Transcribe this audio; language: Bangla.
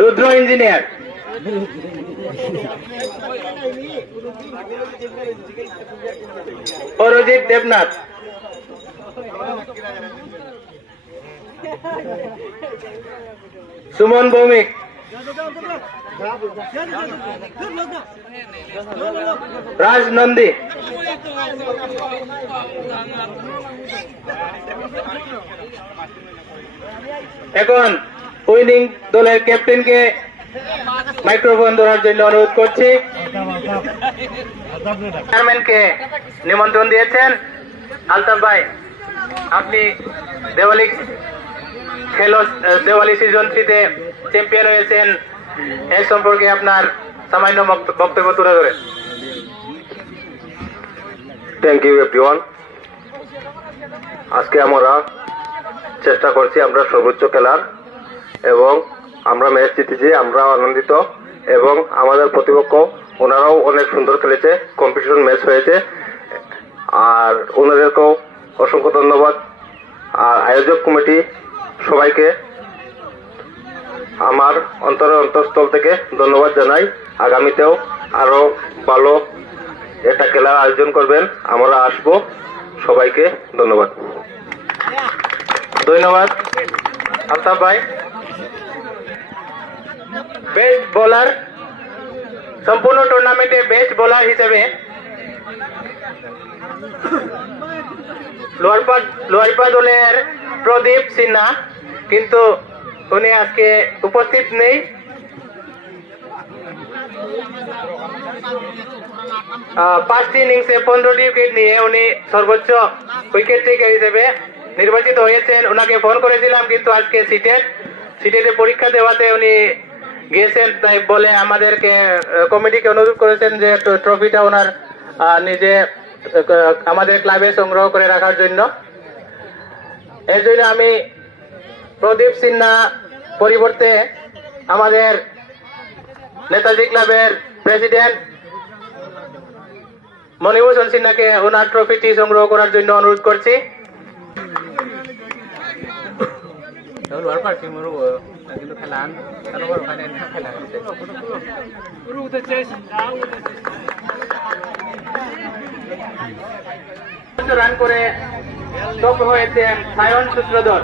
রুদ্র ইঞ্জিনিয়ার, অরজিৎ দেবনাথ, সুমন ভৌমিক, রাজ নন্দী, এখন উইনিং দলের ক্যাপ্টেনকে মাইক্রোফোন ধরার জন্য অনুরোধ করছি। চেয়ারম্যানকে নিমন্ত্রণ দিয়েছেন। আলতাফ ভাই, আপনি দেওয়ালি সিজন 3-তে চ্যাম্পিয়ন হয়েছেন, এ সম্পর্কে আপনার সামান্য বক্তব্য তুলে ধরেন। Thank you everyone. আজকে আমরা চেষ্টা করছি আমরা সর্বোচ্চ খেলার, এবং আমরা ম্যাচ জিতেছি, আমরা আনন্দিত, এবং আমাদের প্রতিপক্ষ ওনারাও অনেক সুন্দর খেলেছে, কম্পিটিশন ম্যাচ হয়েছে, আর ওনাদেরকেও অসংখ্য ধন্যবাদ। আর আয়োজক কমিটি সবাইকে আমার অন্তঃস্থল থেকে ধন্যবাদ জানাই। আগামীতেও আরো ভালো একটা খেলার আয়োজন করবেন, আমরা আসবো। সবাইকে ধন্যবাদ। ধন্যবাদ আলতাফ ভাই। বেস্ট বোলার, সম্পূর্ণ টুর্নামেন্টে বেস্ট বোলার হিসেবে লোয়ারপা দলের প্রদীপ সিনহা, কিন্তু উনি আজকে উপস্থিত নেই। পাঁচটি ইনিংসে 15টি উইকেট নিয়ে উনি সর্বোচ্চ উইকেট টেকার হিসেবে নির্বাচিত হয়েছেন। ওনাকে ফোন করেছিলাম, কিন্তু আজকে সিটেটে পরীক্ষা দেওয়াতে উনি গিয়েছেন, তাই বলে আমাদেরকে কমিটিকে অনুরোধ করেছেন যে ট্রফিটা ওনার নিজে আমাদের ক্লাবে সংগ্রহ করে রাখার জন্য। এর জন্য আমি প্রদীপ সিনহা পরিবর্তে আমাদের নেতাজি ক্লাবের প্রেসিডেন্ট মনিভূষণ সিনহাকে ওনার ট্রফিটি সংগ্রহ করার জন্য অনুরোধ করছি। রান করে টপ হয়েছেন সায়ন সূত্রধর।